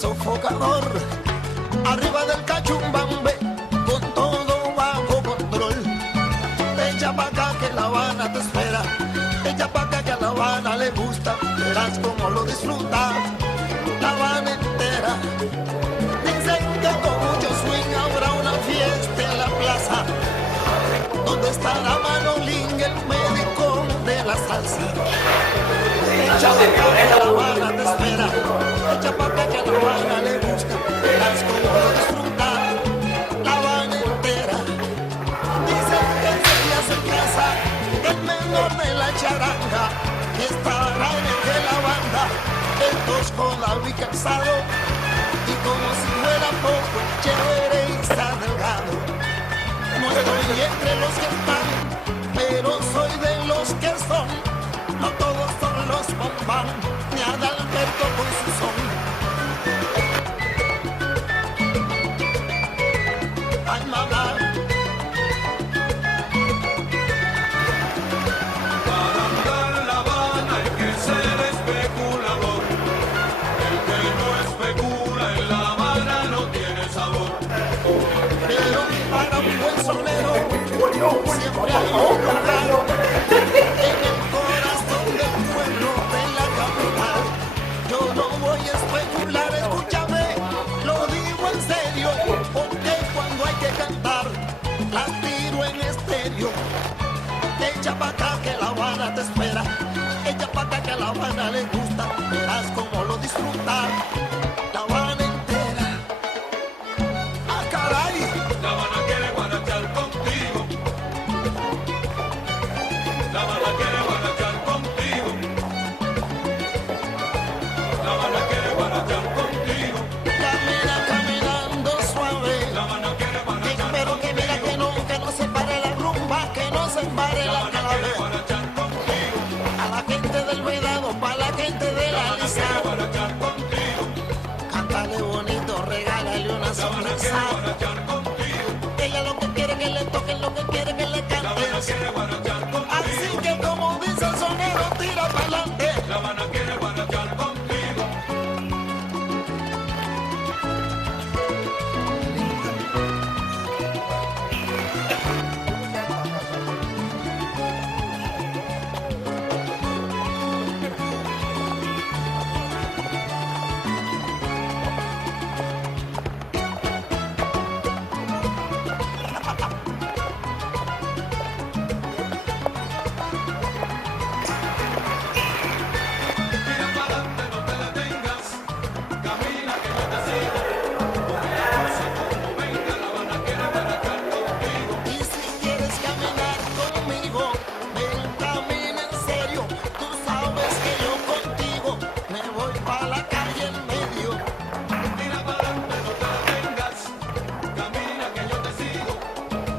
sofocador, arriba del cachumbambe, con todo bajo control. Echa pa' acá que La Habana te espera, echa pa' acá que a La Habana le gusta, verás cómo lo disfruta La Habana entera. Dicen que con mucho swing habrá una fiesta en la plaza, donde estará Manolín, el médico de la salsa. Echa pa' acá que La Habana te espera, echa pa' acá que a La Habana le gusta, verás cómo lo disfruta La Habana entera. Dicen que enseñas en casa el menor de la charanga, que estará en el de la banda, el tosco David Cansado, y como si fuera poco el chévere y está delgado. No estoy entre los que están, pero soy de los que son. No todos son los bombán, ni Adalberto con su son. Ay, mamá. Para andar en La Habana hay que ser especulador. El que no especula en La Habana no tiene sabor. Pero para un buen sonero siempre hay un lugar en el corazón del pueblo de la capital. Yo no voy a especular, escúchame, lo digo en serio, porque cuando hay que cantar las tiro en estéreo. Echa pa' acá que La Habana te espera, echa pa' acá que a La Habana le gusta, verás cómo lo disfruta La Habana entera. ¡Ah, caray! La Habana quiere guarachar contigo. La Habana quiere guarachar contigo. La Habana quiere guarachar contigo. Camina caminando suave, La Habana quiere guarachar pero que mira que no se pare la rumba, que no se pare La la Habana quiere calavera. guarachar contigo. A la gente del Vedado, pa' la gente de La la Habana Lisa, quiere guarachar contigo. cántale bonito, regálale una La Habana quiere sonrisa. guarachar contigo. Ella lo que quiere que le toquen, lo que quiere que le La Habana canten. quiere guarachar contigo. Así que como dice el sonero, tira pa'lante. La Habana quiere guarachar contigo. Tira pa'lante, no te detengas. Camina que yo te sigo. Coge la cosa como venga. La Habana quiere guarachar contigo. Y si quieres caminar conmigo, ven, camina en serio. Tú sabes que yo contigo me voy pa' la calle en medio. Tira pa'lante, no te detengas. Camina que yo te sigo.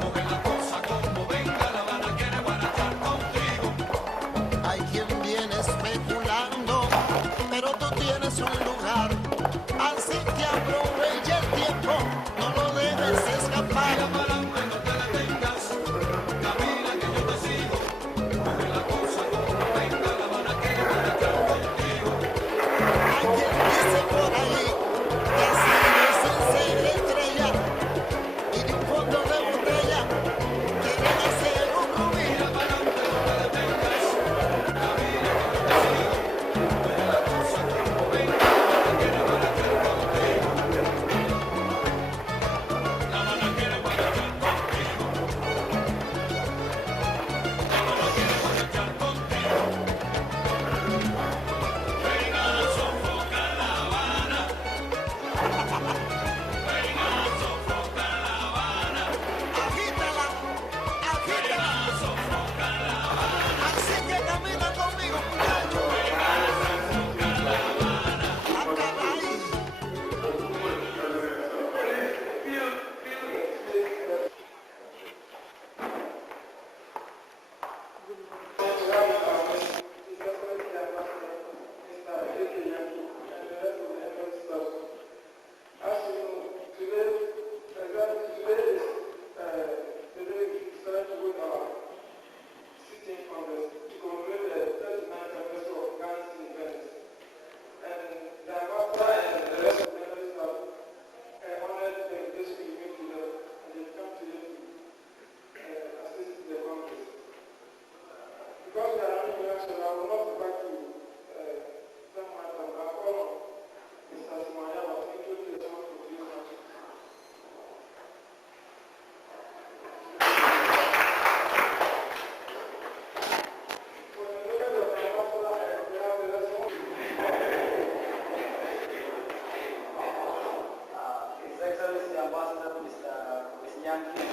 Coge la cosa como venga. La Habana quiere guarachar contigo. Hay quien viene especulando, pero tú tienes un lugar. Así que aprovecha el tiempo, no lo dejes escapar. Tira pa'lante, no te detengas. Camina que yo te sigo. Coge la cosa como venga. La Habana quiere guarachar contigo. Hay quien dice por ahí que así sin ser estrella y de un fondo de botella quieren hacer un rubí. Tira pa'lante, no te detengas. Camina que yo te sigo. Coge la cosa como venga. La Habana quiere guarachar contigo. La Habana quiere guarachar contigo. La Habana quiere guarachar contigo. Venga, sofoca La Habana. Venga, sofoca La Habana. Agítala, agítala. Venga, sofoca La Habana. Así que camina conmigo, muchacho. Venga, sofoca La Habana. ¡Ah, caray! Sitting on the to commemorate the 39th anniversary of Ghana's independence. And the ambassador and the rest of them introduction, I would not like to spend my time. I call on Mr. Simayama to introduce the chance to this function. His Excellency Ambassador Mr. Yankey,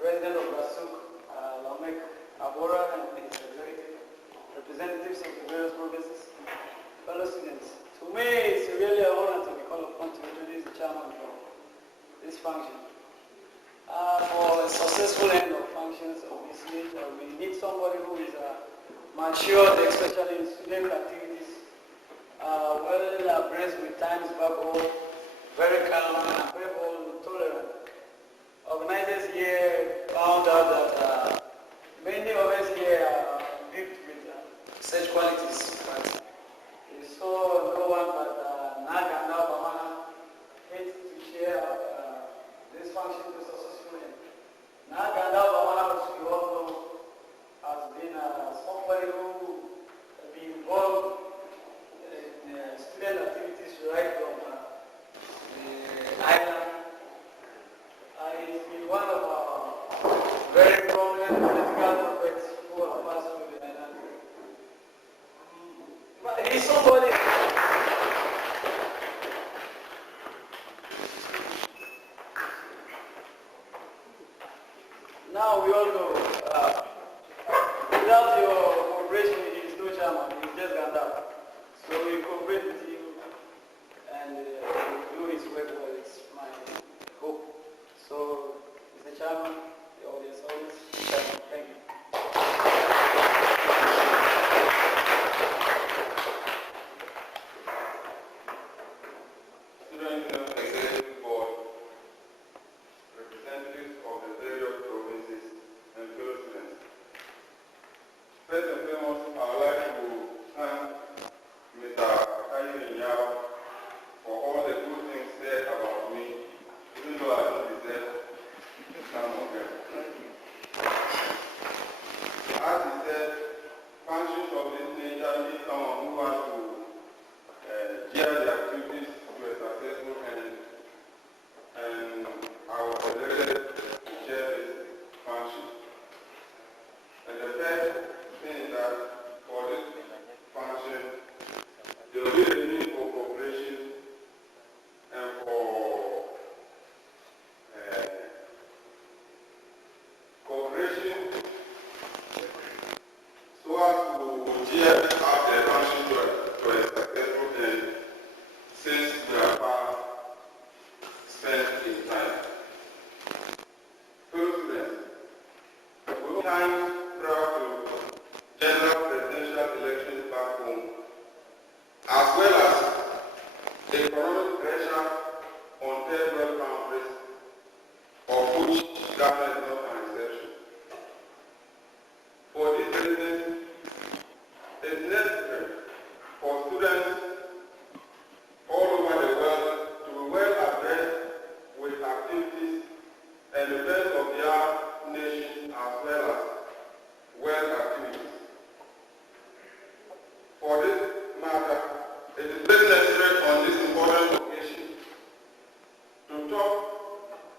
President of Rasuk, Lamek Abora, and his executive representatives of the various provinces, fellow students. To me, it's really an honor to be called upon to introduce the chairman for this function. For a successful end of functions, obviously, we need somebody who is matured, especially in student activities, well abreast with times back home, very calm and very tolerant. Organizers here found out that many of us here are equipped with such qualities, but we saw no one but Naga and Bamana fit to share this function to successfully. Naga and Bamana, as we all know, has been somebody who has been involved in student activities right from the island. He's been one of our very prominent political prophets who have passed through the island. But he's somebody. Now we all know, without your cooperation, he is no chairman, he's just gone down. So we cooperate with you and do his work well, it's my hope. So, Mr. Chairman, the audience, thank you. Student Union Executive Board, representatives of the various provinces, and fellow students. First and foremost, I would like to thank Mr. Yankey for all the good things said about me, even though I don't deserve some of them. As he said, functions of this nature need someone who has to gear the activities to a successful end. And I was elected to chair this function. And the first thing is that for this function, there will be a need for cooperation and for cooperation so as to gear up the function to a successful end, since we are far spent in time. Fellow students, we time prior to general presidential elections back home, as well as economic pressure on third world countries, of which Ghana is not an exception. For this reason, it is necessary for students all over the world to be well abreast with activities and events of their nation as well as world activities. For this matter, it is very necessary on this important occasion to talk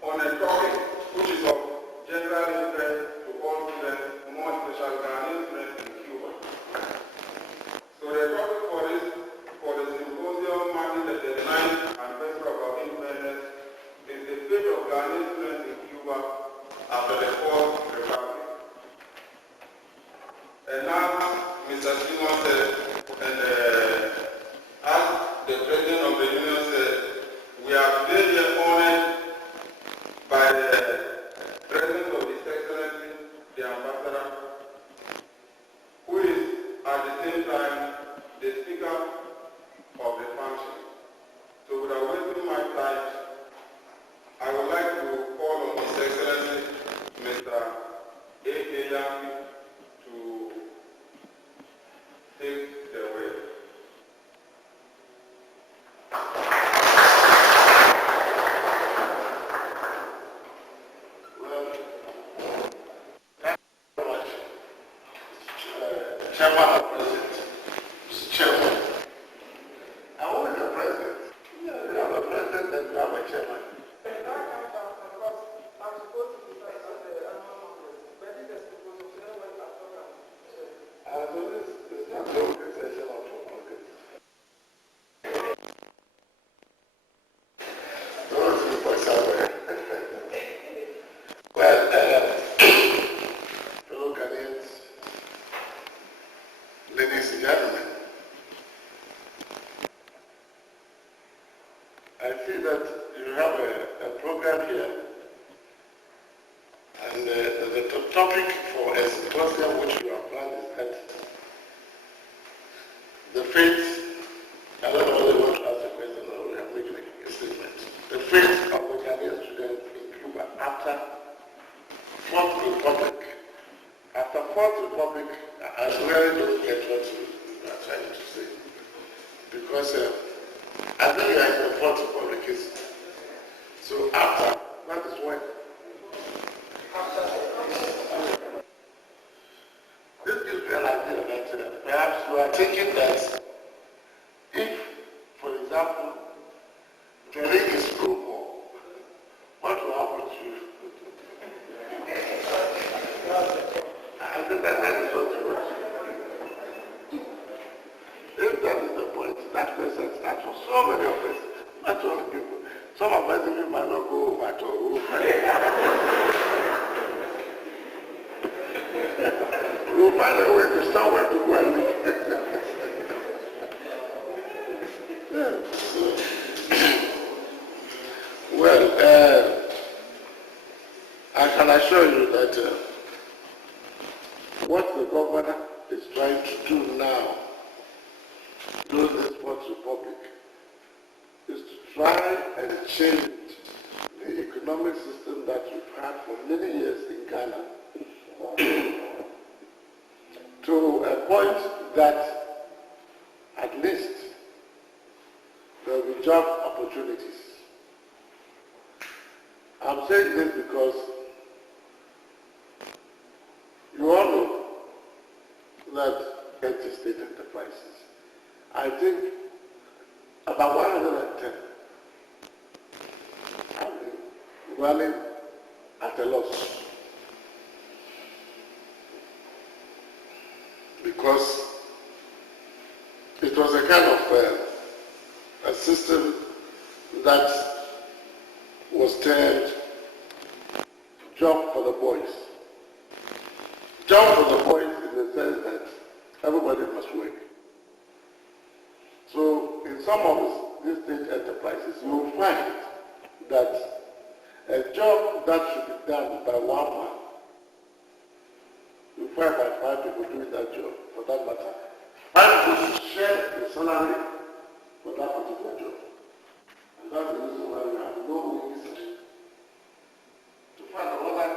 on a topic which is of general interest to all students, more especially Ghanaian students in Cuba. So the topic for the symposium marking the 39th anniversary of our independence is the fate of Ghanaian students in Cuba after the Fourth Republic. And now, Mr. Simon said, and as the President of the Union said, we are today here honored by the President of His Excellency, the Ambassador, who is at the same time the Speaker of the function. So without wasting my time, I would like to call on His Excellency, Mr. Yankey, to take the way. chairman or president. Chairman. And who is the president? Yeah, you have a president and you have a chairman. So this is not the organization of Congress. Those people somewhere. Well, fellow Ghanaians, ladies and gentlemen, I see that you have a program here, and the topic for a symposium which you have planned is that the fate, I don't know whether you want to ask a question or we are making a statement. The fate of the Ghanaian students in Cuba after Fourth Republic. After Fourth Republic, I really don't get what you are trying to say. Because I think you are in the Fourth Republic. So after, that is when? This gives me an idea that perhaps you are thinking that if, for example, the ring is no more, what will happen to you? I think that is what you want. If that is the point, that person starts for so many of us, not only people. Some of us even might not go over at all. We'll find a way to somewhere to go and live. Well, I can assure you that what the governor is trying to do now, during this Fourth Republic, is to try and change the economic system that we've had for many years in Ghana to a point that at least there will be job opportunities. I'm saying this because you all know that state enterprises, I think about 110 have been running at a loss. Because it was a kind of a system that was termed job for the boys. Job for the boys in the sense that everybody must work. So in some of these state enterprises, you will find that a job that should be done by one man, you find by 5 people doing that job for that matter. 5 people should share the salary for that particular job. And that's the reason why we have no reason to find out whether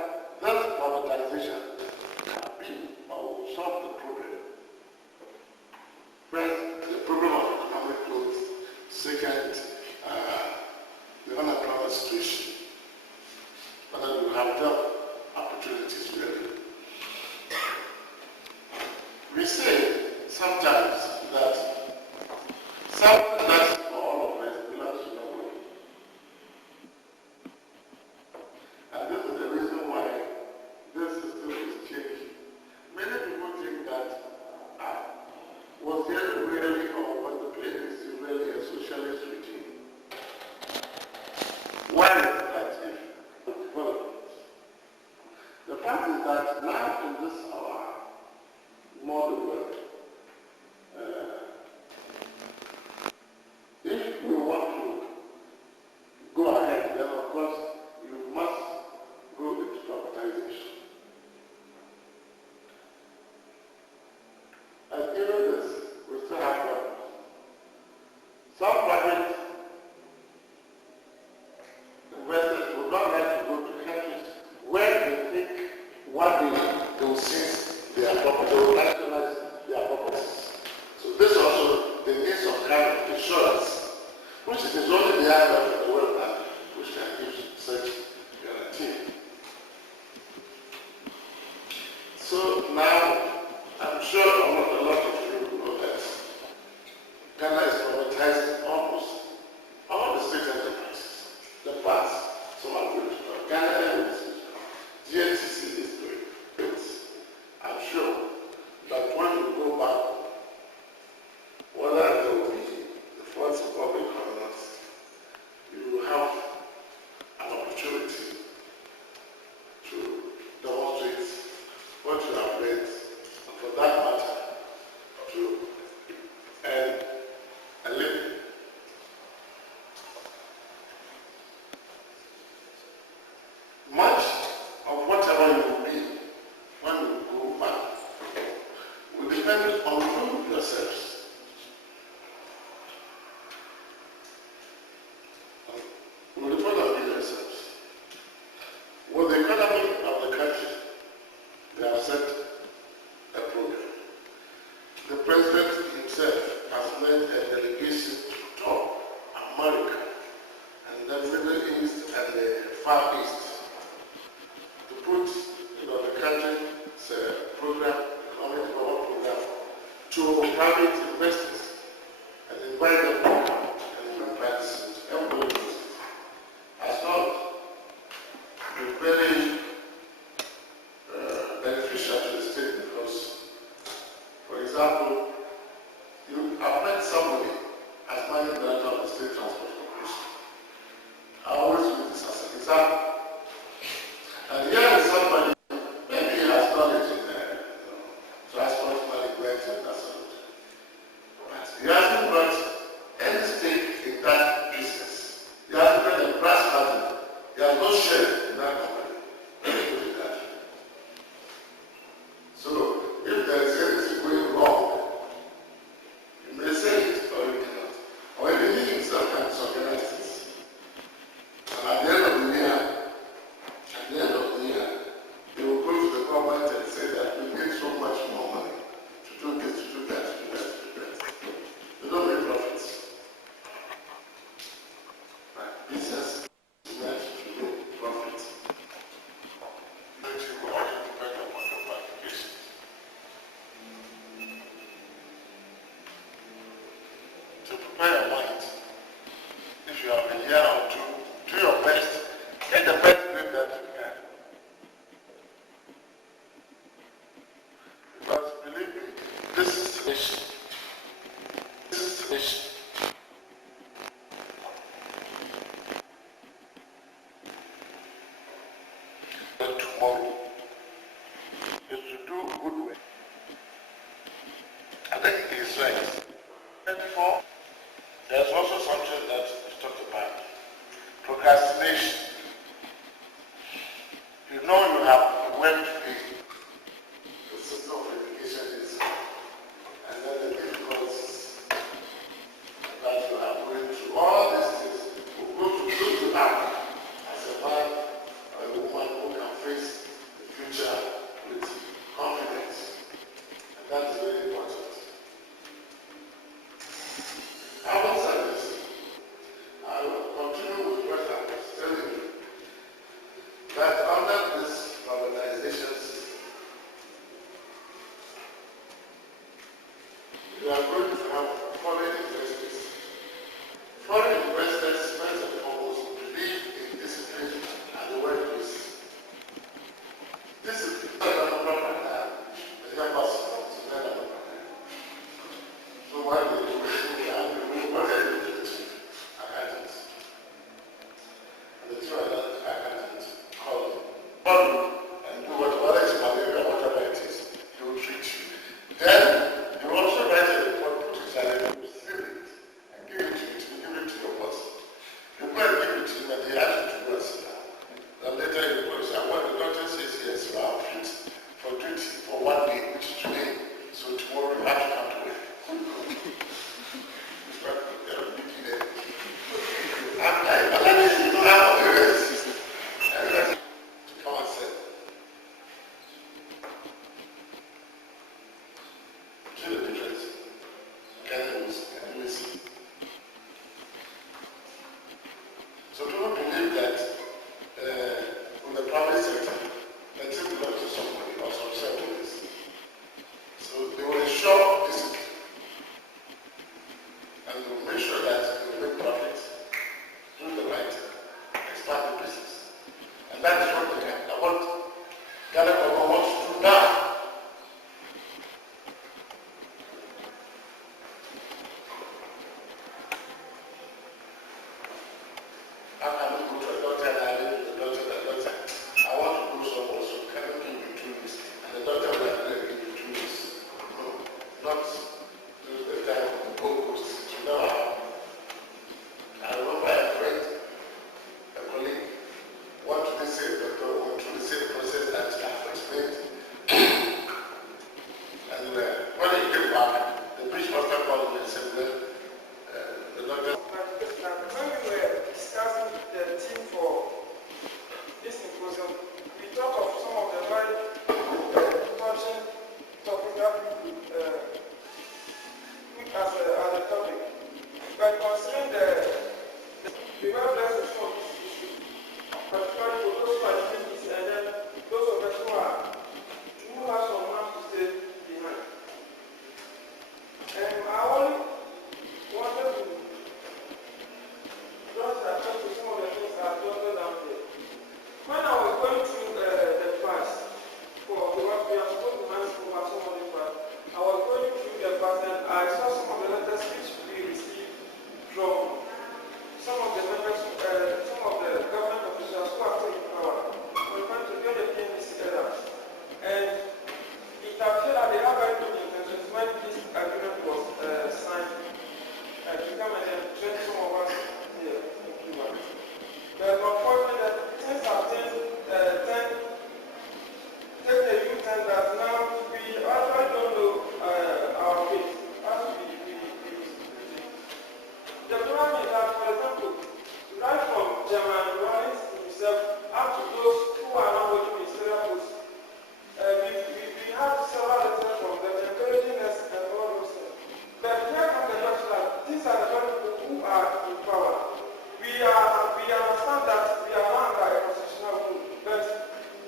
that privatization can be or will solve the problem. First, the problem of economic growth. Second, the unemployment situation. Whether you have job opportunities really. We say sometimes that something that for all of us belongs to nobody. And this is the reason why this system is changing. Many people think that was there really or was the place really a socialist regime? Why is that if development? The fact is that now in this our modern world, if we want to go ahead, then of course you must go into privatization. And even this, we still have problems. Some private investors would not like to go to countries where they think one day they will seize their property, they will nationalize their properties. So this also, they need some kind of insurance, which is only the IMF in the world now, which can give such guarantee. So now, I'm sure a lot depends on you yourselves. It will depend on you yourselves. With the economy of the country, they have set a program. The president himself has led a delegation to tour America and the Middle East and the Far East to put the country's program, economic development program, to private investors and invite them to come and invite everybody. As not be very beneficial to the state because, for example, you have met somebody as managing director of the State Transport Corporation. I always use this as an example. And here is somebody, maybe he has knowledge in transport management and that sort of thing. But he hasn't got any stake in that business. He hasn't got a brass button. He has no share in that company. So, if there is anything going wrong, you may say it or you cannot. Or you need sometimes organize this. And at the end of the year, they will go to the government and say that we need so much more money to do this, to do that, to do that, to do that. They don't make profits. Right? Business is meant to make profits. You will also depend upon your qualifications. To prepare your mind, if you have a year or two, do your best. Get the best grade that you can. Because believe me, this is the issue. This is the issue. But tomorrow is to do good work. I think it is right. And before, there's also something that you talked about. Procrastination. You know you have work to do. The system of education is, and then the difficulties that you are going through. All these things will go to build you up as a man or a woman who can face the future with confidence. And that is very important. Having said this, I will continue with what I was telling you. That under this globalization system, you are going to have foreign investors. Foreign investors, first and foremost, believe in discipline and the workplace. Discipline is not a problem now. The numbers is not a problem. So why do you remove what I do to the chief accountant? And the two accountants call him, and do whatever is malaria, whatever it is, he will treat you. Then you also write a report, put it and you will seal it and give it to you, give it to your boss. You go and give it to him and he asks you to go and sit down. Then later you go and say, well, the doctor says yes, you are fit for duty for 1 day, which is today, so tomorrow you have to come to work. So people believe that in the private sector, let it belong to somebody or some service. So they will ensure discipline. And they will make sure that they will make profits, do the right thing, expand the business. And that is what Ghana government wants to do now. How can we go to a doctor and I live with the doctor? I want to go somewhere, so can you give me 2 weeks? And the doctor will give me 2 weeks. No, not lose the time of the Gold Coast. It will never happen. I remember a friend, a colleague, went to the same doctor, went through the same process that I have explained. And when he as a topic. But considering the well-dressed response, particularly for those who are students and then those of us who have some money to stay behind. And I only wanted to draw the attention to some of the things I jotted down here. When I was going through the class, for what we are supposed to manage over some of the class, I was going through the class and I saw some of the letters which we received from some of the members, some of the government officials who are taking power. We went to get the PNDC errors. And it appeared that they have very good intentions when this agreement was signed to come and then train some of us here in Cuba. But unfortunately, things have taken a U-turn that now we actually don't know our fate. The problem is that, for example, right from Chairman Rawlings himself up to those who are now working in ministerial posts, we have several letters from them encouraging us and all those things. But here comes the question that these are the people who are in power. We understand that we are not under a constitutional rule, but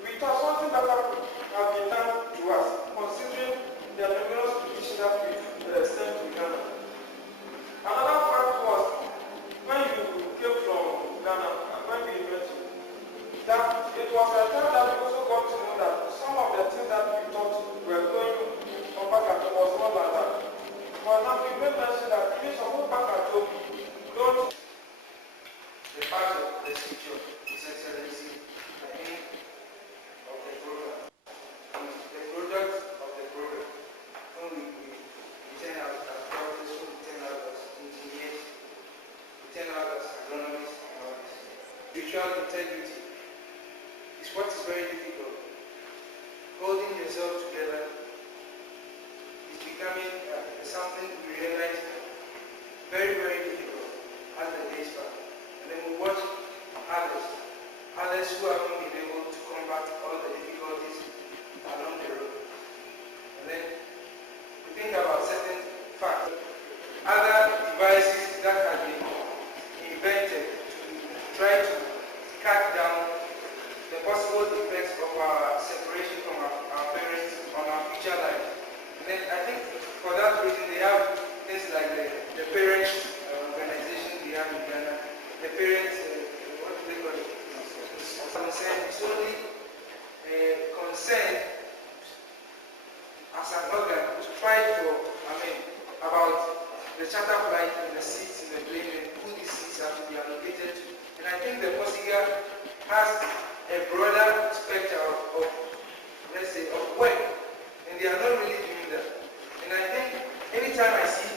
we thought something better could have been done to us, considering the numerous petitions that we've sent to Ghana. Another fact was, when you came from Ghana, when we met you, that it was a time that we also got to know that some of the things that we thought were going on back at home was not like that. For example, we made mention that even some who back at home don't. The part of the future is excellency, I think, of the program. And the product of the program, when we turn out as doctors, when we turn out as engineers, we turn out as agronomists and all this. Spiritual integrity is what is very difficult. Holding yourself together is becoming something we realize very, very difficult as the days pass. And then we watch others who haven't been able to combat all the difficulties along the road. And then we think about certain facts, other devices that have been invented to try to cut down the possible effects of our separation from our parents on our future life. And then I think for that reason they have things like the parents organization we have in Ghana. The parents, what do they call it? It's only concerned as an organ to fight for, about the charter flight and the seats in the plane and who these seats are to be allocated to. And I think the POSIGA has a broader spectrum of, let's say, of work, and they are not really doing that. And I think anytime I see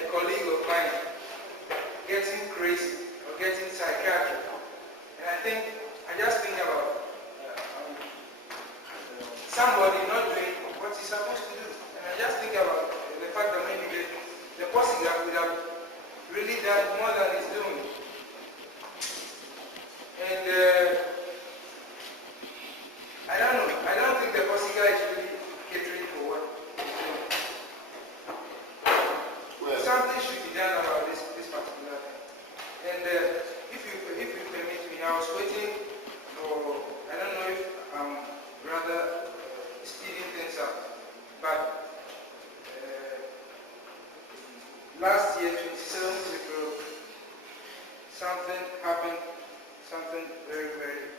a colleague of mine getting crazy or getting psychiatric, and I just think about somebody not doing what he's supposed to do. And I just think about the fact that maybe the POSIGA would have really done more than he's doing. And I don't know. I don't think the POSIGA is really catering for what he's doing. Well, something should be done about this particular thing. And if you permit me, I was waiting for, I don't know if I'm rather speeding things up, but last year, 27th April, something happened, something very, very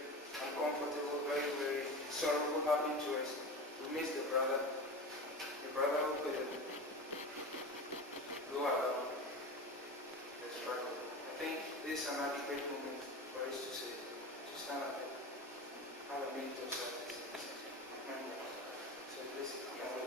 uncomfortable, very, very sorrowful happened to us. We missed the brother who couldn't go along the struggle. I think this is an adequate moment for us to say, to stand up and have a minute of silence. So please, can we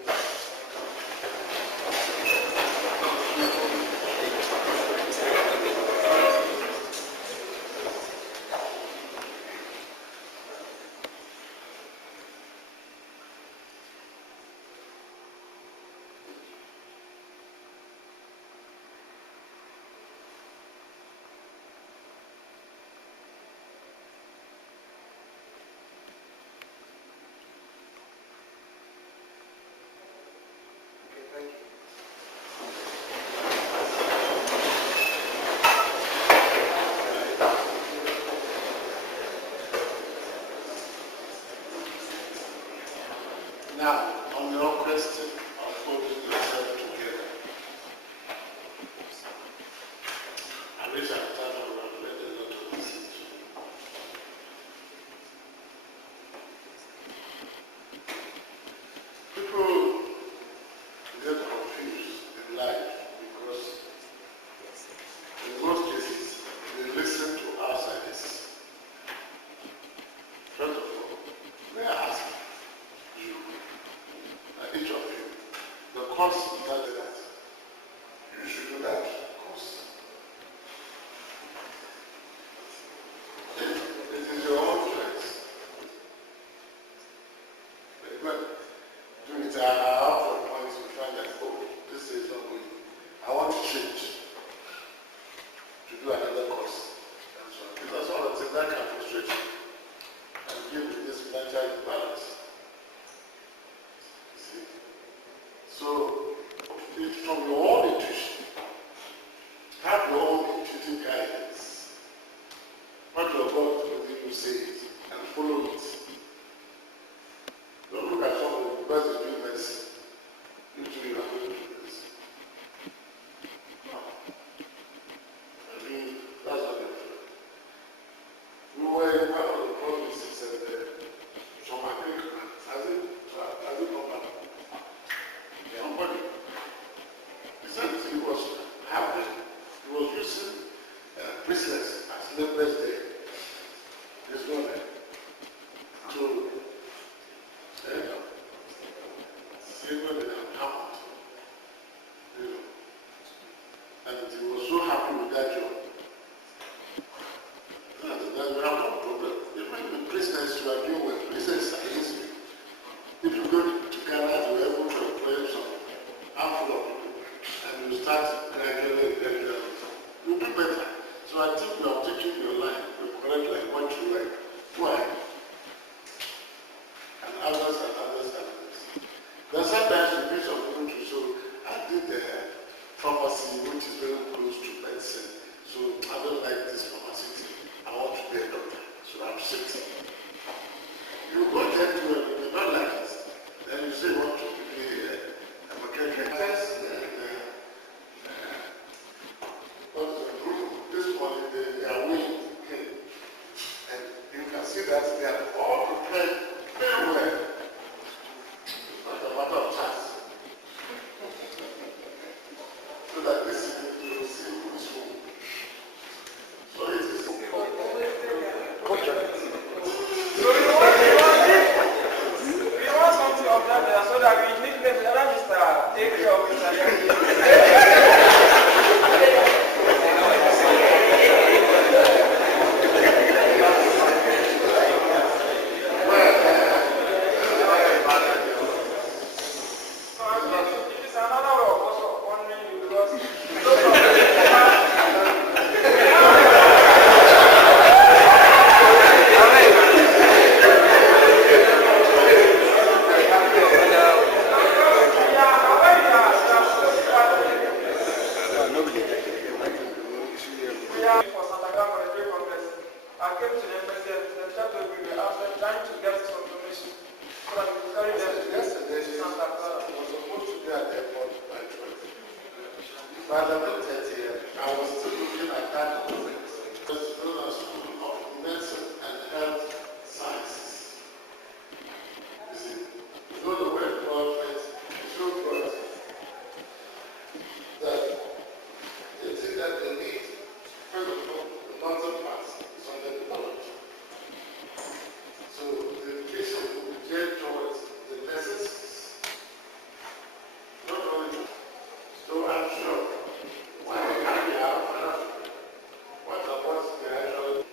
course without that. You should do that course. It is your own choice. But when do it, I have to a point to find that, oh, this is not good. I want to change to do another course. That's all the things that can frustrate you and give you this mental imbalance. You see? So, it's from your own intuition. Have your own intuitive guidance. What your God told you say it and follow it. Don't look at someone because they do medicine. You too, you are going to do medicine. No. I mean, that's not the truth. We were in one of the provinces and some agreement. Has it come back? Nobody. He said he was happy. He was using prisoners as laborers there. This woman to see what they have happened. You know. And he was so happy with that job. Then we have no problem. Even the prisoners you are doing with prisoners are easy. If you go to Ghana, you are able to employ some handful of people, and you start gradually. You'll do better. So I think you are taking your line, you correct like what you like. Why? And others and others and others. Then sometimes you meet some people to show, I did the pharmacy, which is very close to medicine. So I don't like this pharmacy. I want to be a doctor, so I'm shifting. You go there to it, you don't like it. Then you say, want to be a mechanical test. This one, they are winning. And you can see that they are all prepared very well. It's not a matter of chance. So that this is to see who is who. So it is. We want something of that there so that we nickname the other Mr. Take care of Mr. Yankey. What about the actual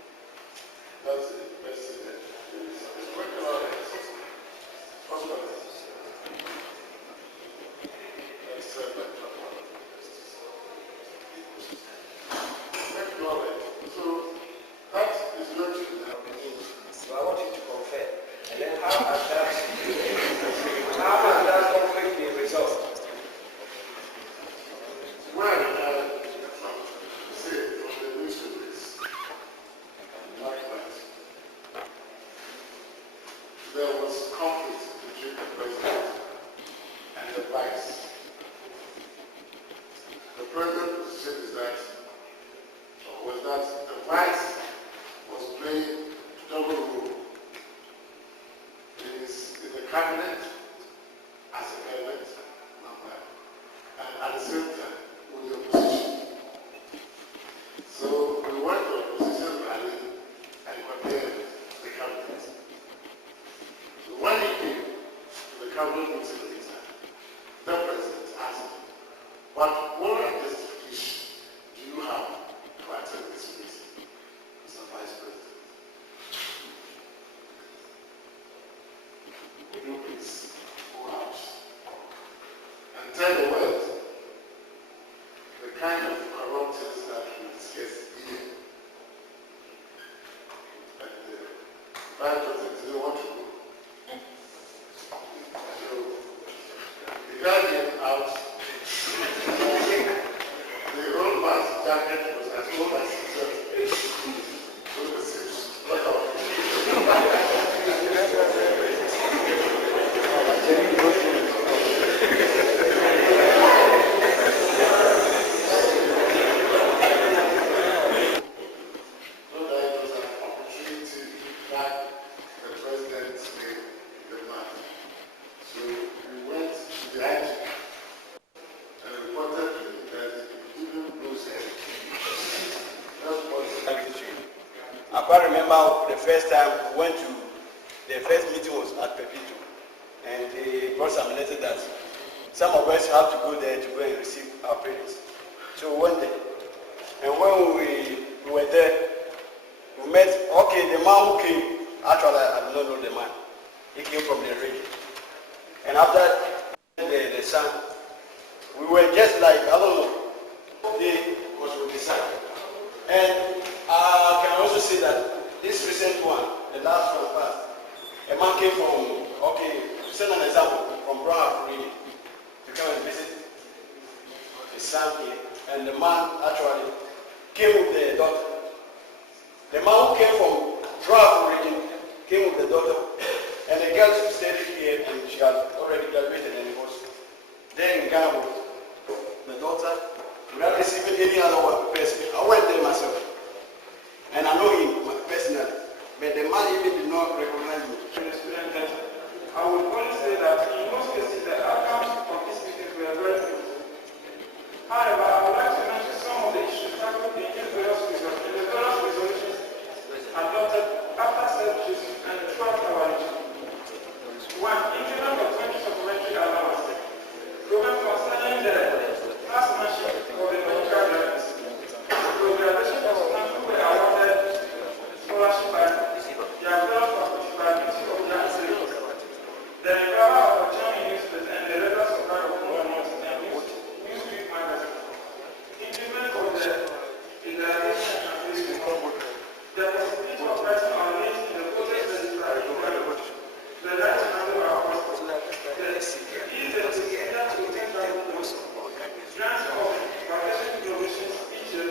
What justification do you have to attend this meeting, Mr. Vice President? Would you please go out and tell the world the kind of corruptions that we discuss here? And the Vice President doesn't want to go. So, the guy came out. The old man's jacket was as old as himself. So the seats went off. So that it was an opportunity that the president made the man. So we went to the IG and reported to him that he even knows him. That's what I quite remember the first time we went to, the first meeting was at Pepito, and they brought some letters that some of us have to go there to go and receive our parents. So we went there, and when we were there, we met, the man who came, actually I do not know the man, he came from the region. And after the son, we were just like, I don't know, they was with the son. And I can also say that this recent one, the last one passed, a man came from, to send an example, from Brown really, to come and visit his son here. And the man actually came with the daughter. The man who came from Brown region came with the daughter. And the girl stayed here and she had already graduated and it was there in Ghana with the daughter. Without receiving any other person. I went there myself. And I know him personally. But the man even did not recognize me. I would only say that in most cases the outcomes of these meetings were very good. However, I would like to mention some of the issues tackled in the various resolutions adopted after services and throughout our region. 1. Increment of 20 supplementary allowance. Program concerning the craftsmanship of the medical graduates. Graduation personnel who were awarded scholarship by their fellow faculty by beauty of their service. The revival of the German newspaper and the regular supply of government and newsweek magazine. Improvement of the legalization and translation. The possibility of writing our names in the protest register is incredible. The right to handle our passport. The ease and procedure to obtain travel posts. Grants of vacation provisions each year.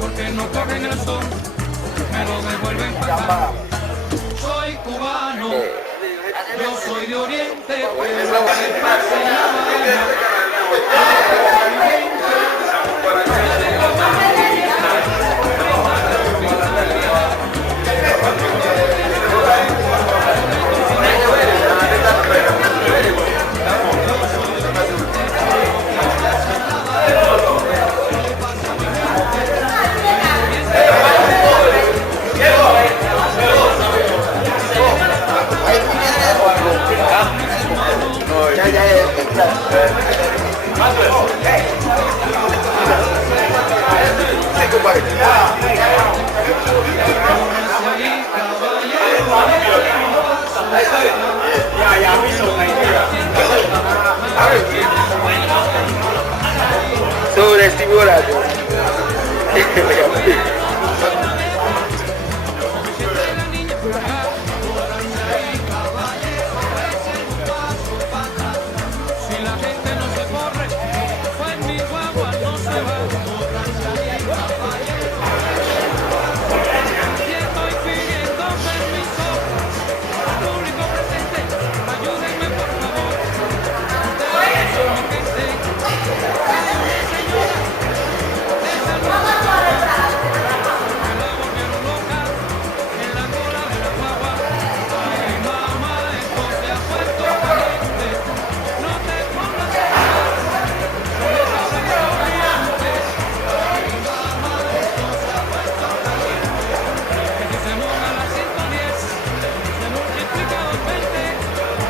Porque no corren el son, me lo devuelven para soy cubano, yo soy de Oriente, pero que pase en La Habana. Sobreestimulado. Si la gente no se corre, pues mi guagua no se va. Y estoy pidiendo permiso al público presente, ayúdenme por favor. Eso mi gente, una señora de salud que la volvieron loca en la cola de la guagua. Ay mamá, esto se ha puesto caliente. No te pongas a llorar, no me sabes oriente. Ay mamá, esto se ha puesto caliente. Que si se monta la 110, se multiplica por 20.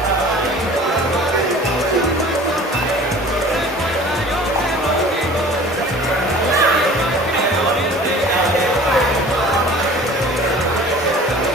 Ay mamá, esto se ha puesto caliente. Recuerda yo te lo digo, yo soy el más querido oriente. Ay mamá, esto se ha puesto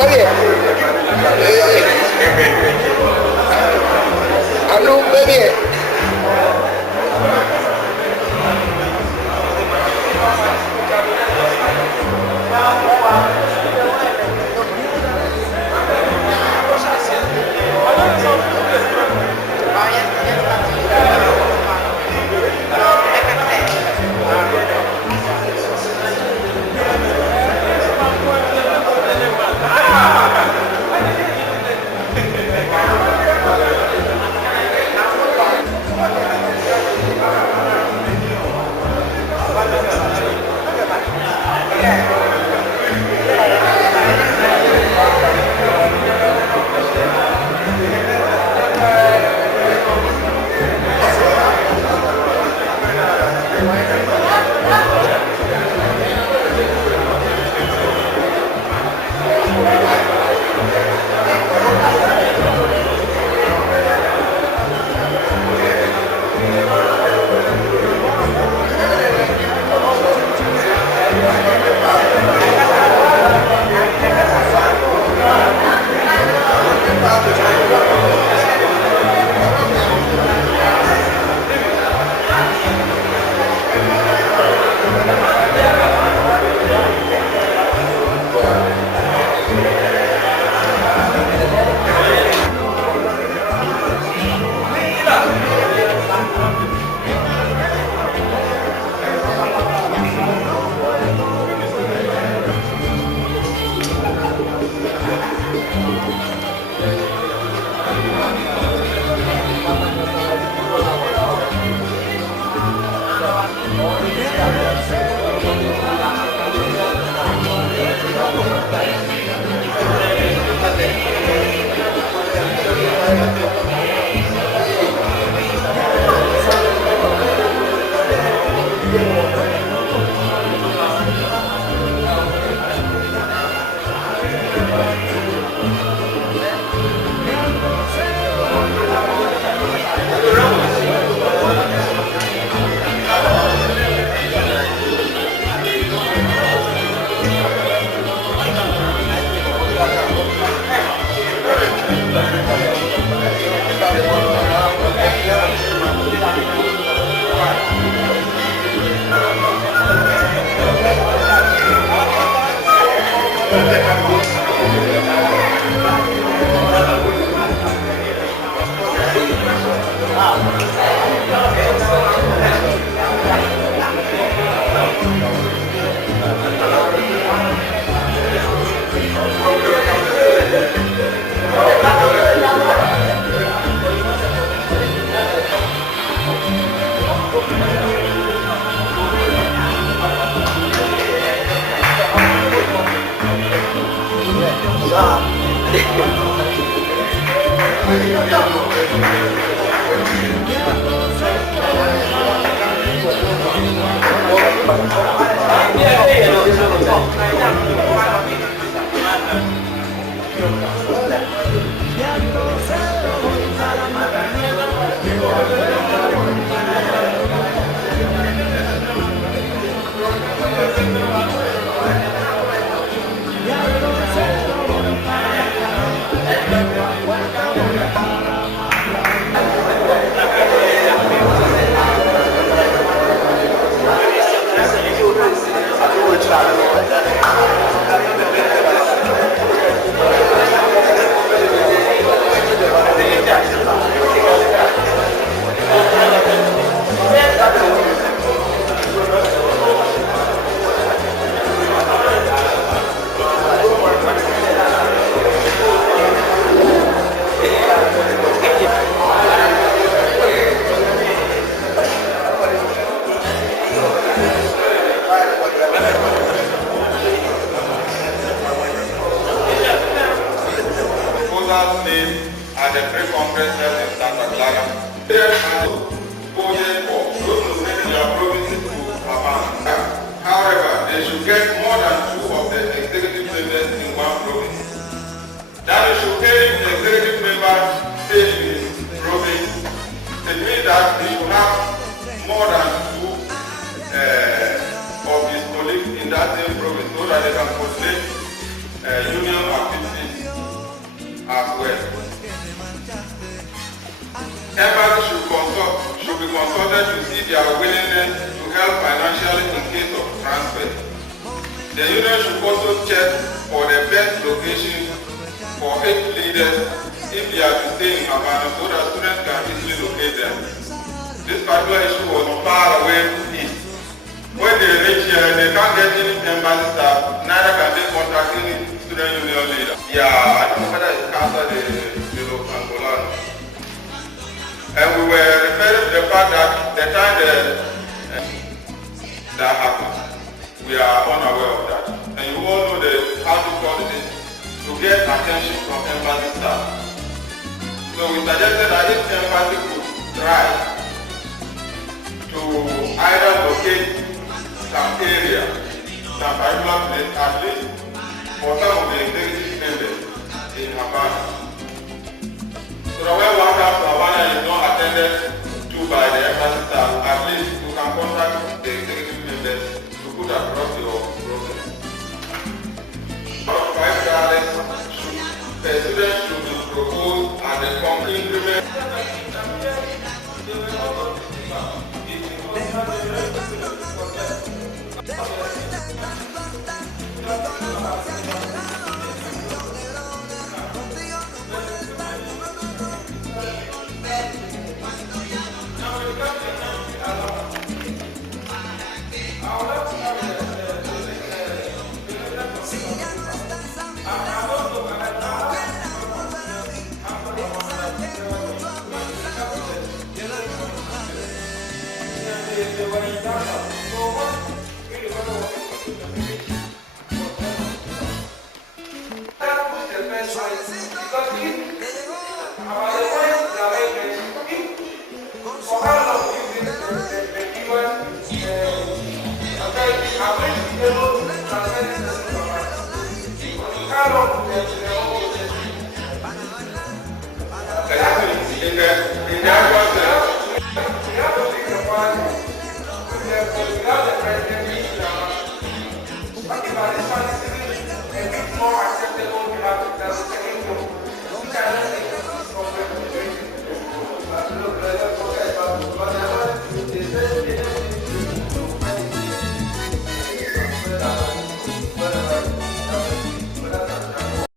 Oye, aló, bebé. Because if our